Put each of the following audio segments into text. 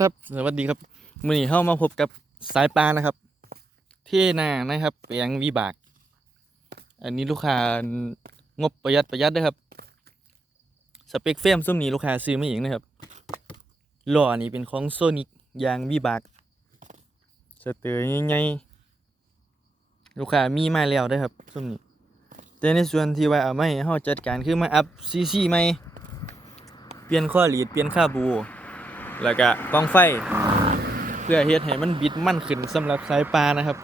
ครับสวัสดีครับมื่อนี้เข้ามาพบกับสายปลานะครับ ที่นานะครับแปลงวิบาก อันนี้ลูกค้างบประหยัดประหยัดเด้วยครับ สเปคเฟรมซุ่มนี้ลูกค้าซื้อมาเองนะครับหล้อนี่เป็นของโซนิกยางวิบากสเตอร์ใหญ่ๆลูกค้ามีมาแล้วเด้วยครับซุ่มนี้แต่ในส่วนที่ว่าเอามาให้เฮาจัดการคือมาอัพซีซีใหม่เปลี่ยนข้อหลีดเปลี่ยนค่าบู แล้วก็กองไฟ เพื่อเฮ็ดให้มันบิดมั่นขึ้นสำหรับสายปลานะครับ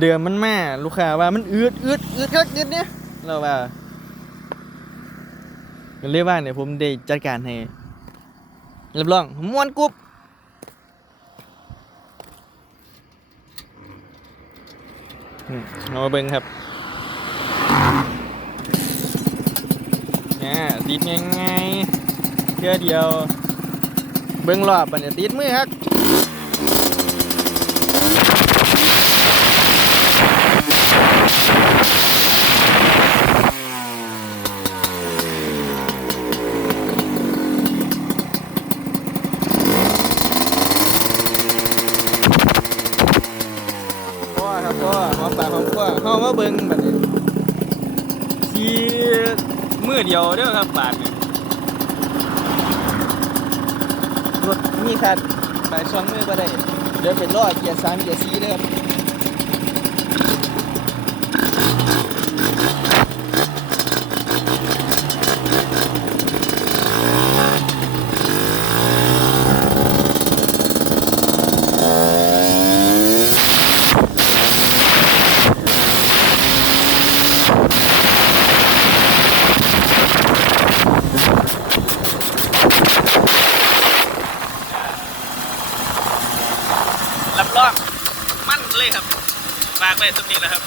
เดิมๆมันแมาลูกค้าว่ามันอืดอืดอืดคักอืดเนี่ยเราว่าก็เลยว่าเนี่ยผมได้จัดการให้รับรองม้วนกรุบเอามาเบิ่งครับเนี่ยติดง่ายๆเพื่อเดียว เบิ้งรอบบันติดมือครับพ่อครับพ่อหอมปากหอมคอเข้ามาเบิ้งแบัดนี้ขี่มือเดียวเด้อครับบาทนี่ รถ มีครับไปช่วงมือก็ได้ เดี๋ยวเป็นลอดเกียร์สามเกียร์สี่เลยครับ ต้อง มั่นเลยครับฝากไว้สักนิดนะครับ